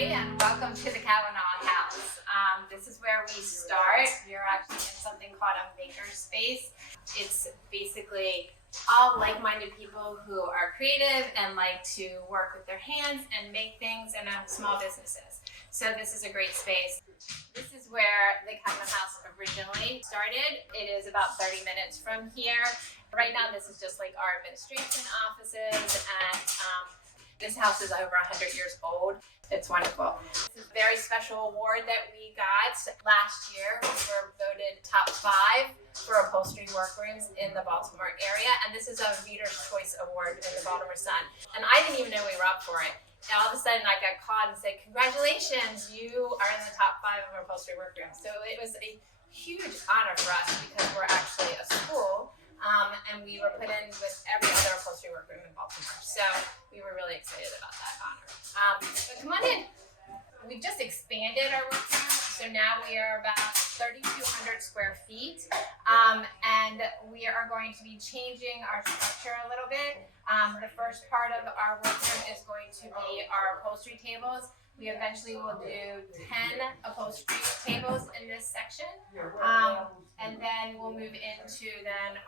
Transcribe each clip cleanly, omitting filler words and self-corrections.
everybody, and welcome to the Cavanagh house. This is where we start. We're actually in something called a makerspace. It's basically all like-minded people who are creative and like to work with their hands and make things and have small businesses. So this is a great space. This is where the Cavanagh house originally started. It is about 30 minutes from here. Right now, this is just like our administration offices, and this house is over 100 years old. It's wonderful. This is a very special award that we got last year. We were voted top 5 for upholstery workrooms in the Baltimore area, and this is a Reader's Choice Award in the Baltimore Sun. And I didn't even know we were up for it. And all of a sudden, I got called and said, "Congratulations, you are in the top 5 of upholstery workrooms." So it was a huge honor for us because we're actually a school. And we were put in with every other upholstery workroom in Baltimore. So we were really excited about that honor. But come on in. We've just expanded our workroom. So now we are about 3,200 square feet. And we are going to be changing our structure a little bit. The first part of our workroom is going to be our upholstery tables. We eventually will do 10 upholstery tables in this section. And then we'll move into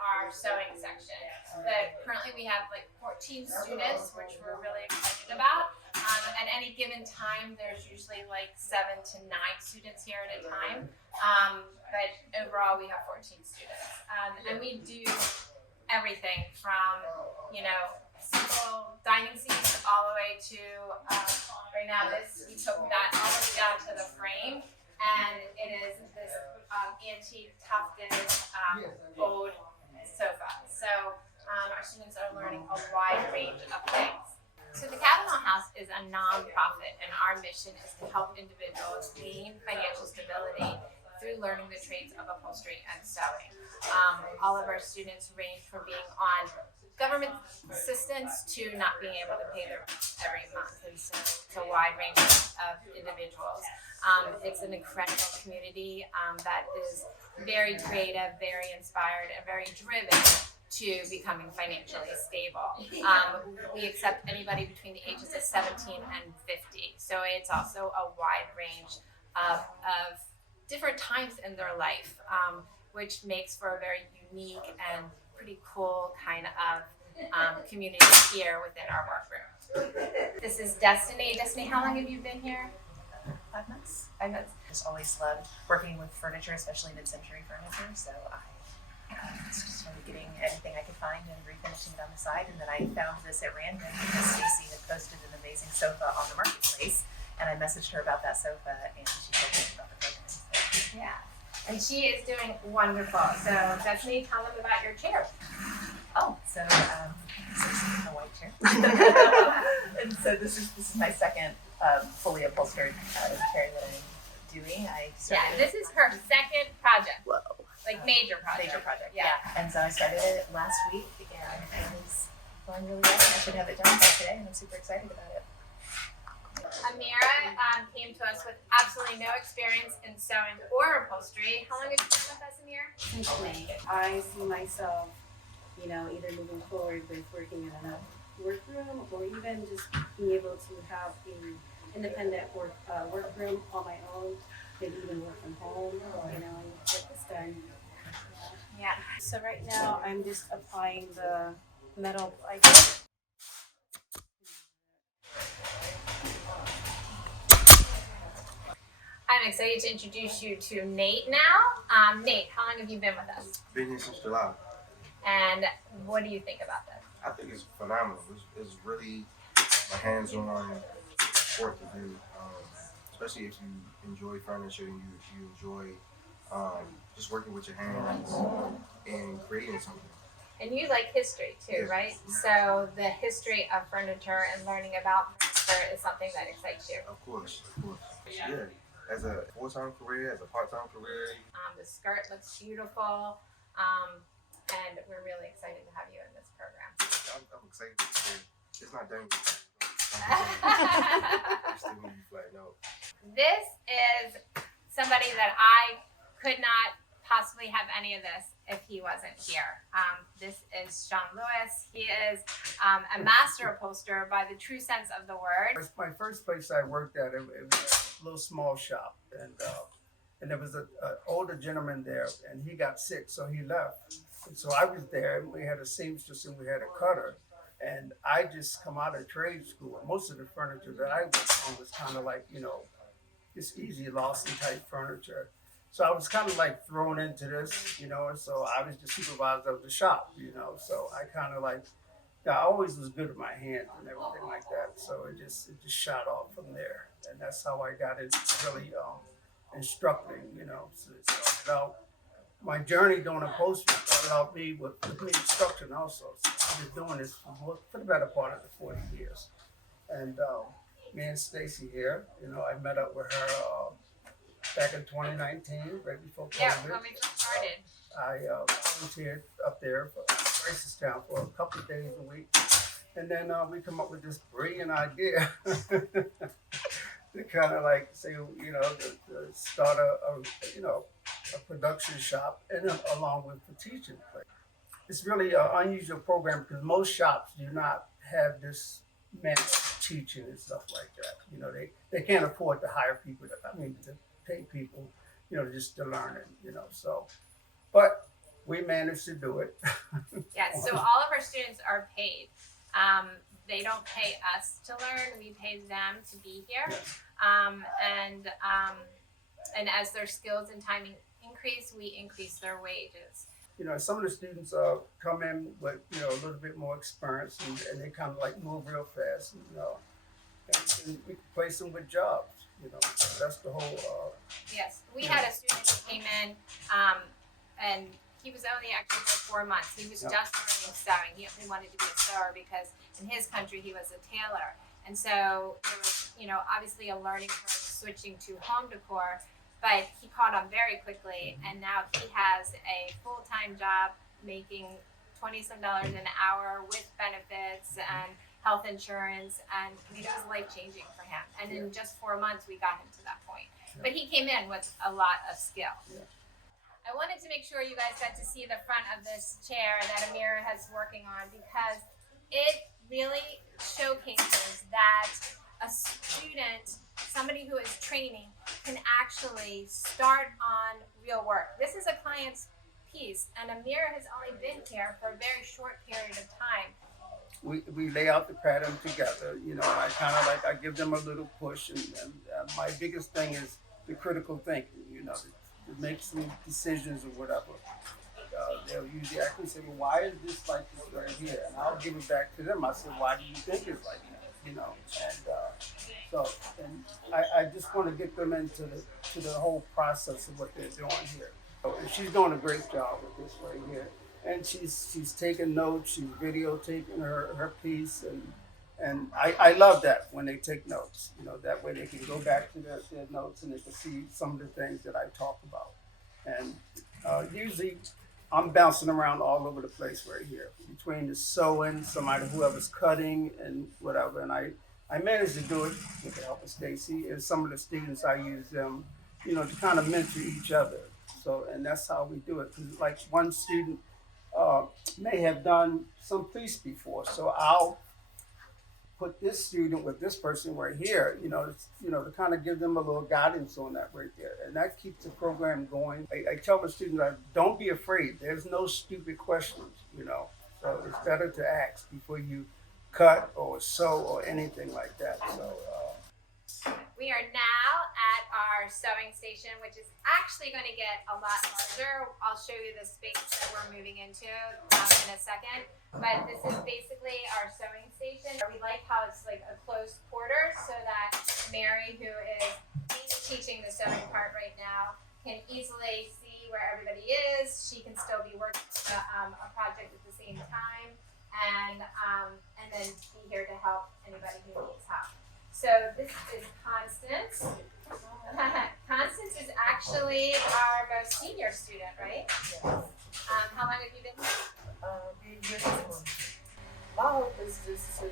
our sewing section. But currently we have like 14 students, which we're really excited about. At any given time, there's usually like 7 to 9 students here at a time. But overall, we have 14 students. And we do everything from, simple dining seats all the way to, right now we took that all the way down to the frame. And it is this antique tufted old sofa. So our students are learning a wide range of things. So the Cavanagh House is a nonprofit, and our mission is to help individuals gain financial stability through learning the trades of upholstery and sewing. All of our students range from being on government assistance to not being able to pay their rent every month, and so it's a wide range of individuals. It's an incredible community that is very creative, very inspired, and very driven to becoming financially stable. We accept anybody between the ages of 17 and 50, so it's also a wide range of different times in their life, which makes for a very unique and pretty cool kind of community here within our workroom. This is Destiny. Destiny, how long have you been here? 5 months. 5 months. Just always loved working with furniture, especially mid-century furniture. So I was just really getting anything I could find and refinishing it on the side. And then I found this at random because Stacy had posted an amazing sofa on the marketplace, and I messaged her about that sofa, and she told me about the program. So. Yeah, and she is doing wonderful. So Destiny, tell them about your chair. Oh, so this is a white chair, and so this is my second fully upholstered chair that I'm doing. This is her second project. Whoa. Like major project. Yeah. And so I started it last week, and it is going really well. I should have it done by today, and I'm super excited about it. Amira came to us with absolutely no experience in sewing or upholstery. How long have you been with us, Amira? Since May. I see myself, either moving forward with working in a workroom, or even just being able to have an independent workroom on my own, maybe even work from home, and get this done. Yeah. So right now I'm just applying the metal blanket. I'm excited to introduce you to Nate now. Nate, how long have you been with us? Been here since July. And what do you think about this? I think it's phenomenal. It's really a hands-on sport to do, especially if you enjoy furniture and you enjoy just working with your hands and creating something. And you like history too, Yes. right? So the history of furniture and learning about furniture is something that excites you. Of course. Yeah. As a full-time career, as a part-time career. The skirt looks beautiful, and we're really excited to have you in this program. I'm excited to be here. It's not done yet. It's still gonna be flat. No. This is somebody that I could not possibly have any of this if he wasn't here. This is Sean Lewis. He is a master upholsterer by the true sense of the word. My first place I worked at, it was a little small shop, and there was an older gentleman there, and he got sick, so he left. And so I was there, and we had a seamstress and we had a cutter, and I just come out of trade school. Most of the furniture that I worked on was kind of like, just easy Lawson type furniture. So I was kind of like thrown into this, and so I was the supervisor of the shop, so I kind of like, I always was good at my hands and everything like that. So it just shot off from there. And that's how I got into really instructing, So it started out, my journey doing upholstery started out with me instruction also. So I've been doing this for the better part of the 40 years. And me and Stacy here, I met up with her back in 2019, right before COVID. Yeah, when we first started. I volunteered up there for Town for a couple of days a week, and then we come up with this brilliant idea to kind of like say, to start a production shop, and then along with the teaching place. It's really an unusual program because most shops do not have this manner of teaching and stuff like that. They can't afford to hire people to pay people, just to learn it, so. But we managed to do it. Yeah, so all of our students are paid. They don't pay us to learn, we pay them to be here. Yes. And as their skills and timing increase, we increase their wages. Some of the students come in with, a little bit more experience and they kind of like move real fast, and we place them with jobs, that's the whole. Yes, we had a student who came in, and he was only actually for 4 months. He was just learning sewing. He only wanted to be a sewer because in his country he was a tailor. And so there was, obviously a learning curve switching to home decor, but he caught on very quickly, and now he has a full-time job making $20-some an hour with benefits and health insurance, and it was life-changing for him. And in just 4 months we got him to that point. But he came in with a lot of skill. Yeah. I wanted to make sure you guys got to see the front of this chair that Amira has working on, because it really showcases that a student, somebody who is training, can actually start on real work. This is a client's piece, and Amira has only been here for a very short period of time. We lay out the pattern together, and I kind of like, I give them a little push, and my biggest thing is the critical thinking, to make some decisions or whatever. They'll usually ask me, say, well, why is this like this right here? And I'll give it back to them. I said, why do you think it's like that? And I just want to get them into the whole process of what they're doing here. And she's doing a great job with this right here. And she's taking notes, she's videotaping her piece, and I love that when they take notes. That way they can go back to their notes and they can see some of the things that I talk about. And usually I'm bouncing around all over the place right here between the sewing, whoever's cutting and whatever. And I managed to do it with the help of Stacy, and some of the students I use them, to kind of mentor each other. So, and that's how we do it. Because like one student may have done some piece before, so I'll put this student with this person right here, to kind of give them a little guidance on that right there. And that keeps the program going. I tell the students, don't be afraid. There's no stupid questions, So it's better to ask before you cut or sew or anything like that. So. We are now at our sewing station, which is actually going to get a lot larger. I'll show you the space that we're moving into in a second. But this is basically our sewing station. We like how it's like a closed quarter so that Mary, who is teaching the sewing part right now, can easily see where everybody is. She can still be working on a project at the same time, and then be here to help anybody who needs help. So this is Constance. Constance is actually our most senior student, right? Yes. How long have you been here? My hope is just to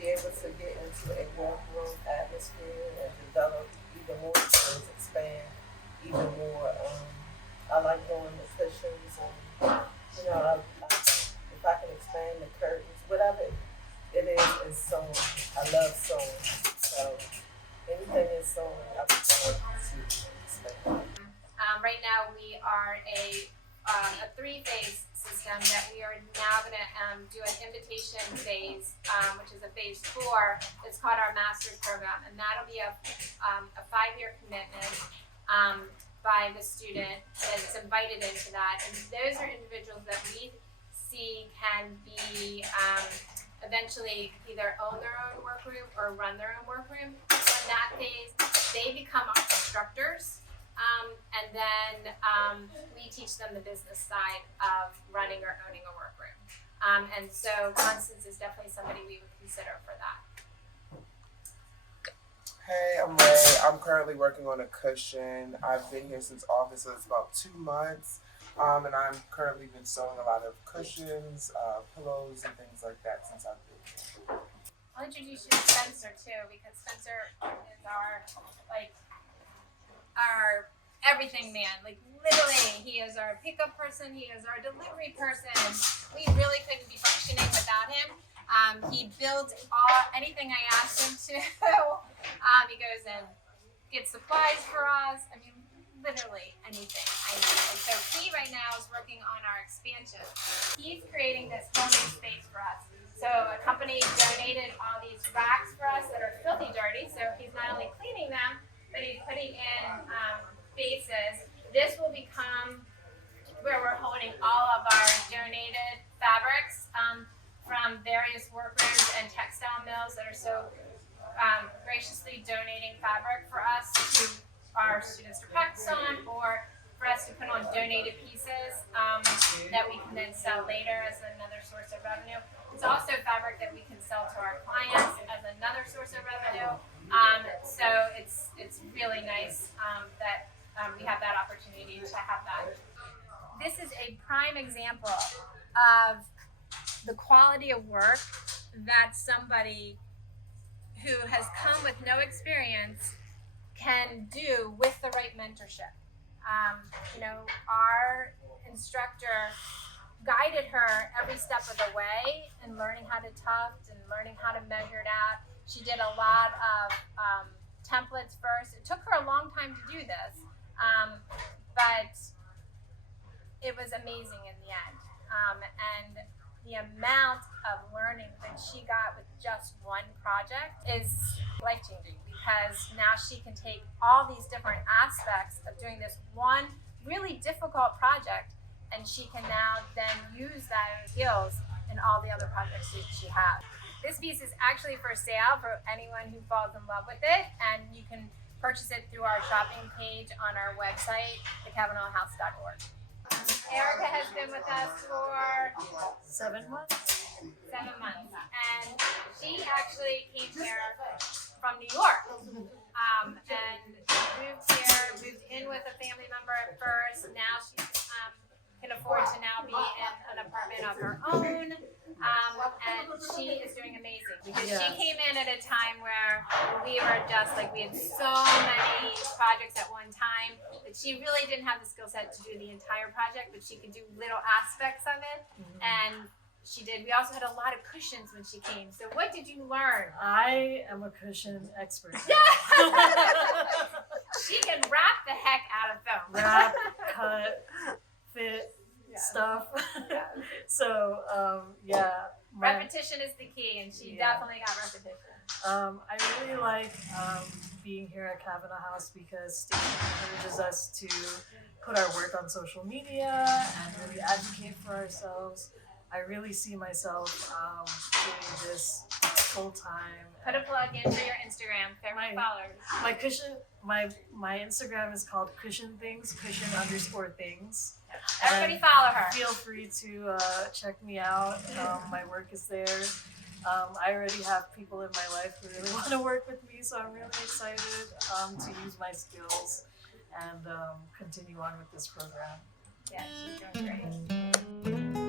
be able to get into a workroom atmosphere and develop even more skills, expand even more so I look forward to explaining. Right now we are a 3-phase system that we are now going to do an invitation phase, which is a phase 4. It's called our master's program, and that'll be a 5-year commitment by the student that's invited into that. And those are individuals that we see can be eventually either own their own workroom or run their own workroom. So in that phase, they become our instructors. And then we teach them the business side of running or owning a workroom. And so Constance is definitely somebody we would consider for that. Hey, I'm Ray. I'm currently working on a cushion. I've been here since August, so it's about 2 months. And I'm currently been sewing a lot of cushions, pillows, and things like that since I've been here. I'll introduce you to Spencer too, because Spencer is our everything man. Like literally, he is our pickup person. He is our delivery person. We really couldn't be functioning without him. He built anything I asked him to. He goes and gets supplies for us. I mean, literally anything I need. And so he right now is working on our expansion. He's creating this whole new space for us. So a company donated all these racks for us that are filthy dirty. So he's not only cleaning them, but he's putting in bases. This will become where we're holding all of our donated fabrics from various workrooms and textile mills that are so graciously donating fabric for us to our students to practice on, or for us to put on donated pieces that we can then sell later as another source of revenue. It's also fabric that we can sell to our clients as another source of revenue. So it's really nice that we have that opportunity to have that. This is a prime example of the quality of work that somebody who has come with no experience can do with the right mentorship. Our instructor guided her every step of the way in learning how to tuft and learning how to measure it out. She did a lot of templates first. It took her a long time to do this, but it was amazing in the end. And the amount of learning that she got with just one project is life-changing, because now she can take all these different aspects of doing this one really difficult project, and she can now then use that skills in all the other projects that she has. This piece is actually for sale for anyone who falls in love with it, and you can purchase it through our shopping page on our website, thecavanaghhouse.org. Erica has been with us for 7 months. 7 months, and she actually came here from New York, and moved in with a family member at first. Now she can afford to now be in an apartment of her own, and she is doing amazing, because she came in at a time where we were just like, we had so many projects at one time that she really didn't have the skill set to do the entire project, but she could do little aspects of it, and she did. We also had a lot of cushions when she came. So what did you learn? I am a cushion expert. She can wrap the heck out of foam. Wrap, cut, fit, stuff. So, repetition is the key, and she definitely got repetition. I really like being here at Cavanagh House because Stacey encourages us to put our work on social media and really advocate for ourselves. I really see myself doing this full time. Put a plug in for your Instagram. They're my followers. My cushion, my Instagram is called Cushion Things, cushion_things. Everybody follow her. Feel free to check me out. My work is there. I already have people in my life who really want to work with me, so I'm really excited to use my skills and continue on with this program. Yeah, she's doing great.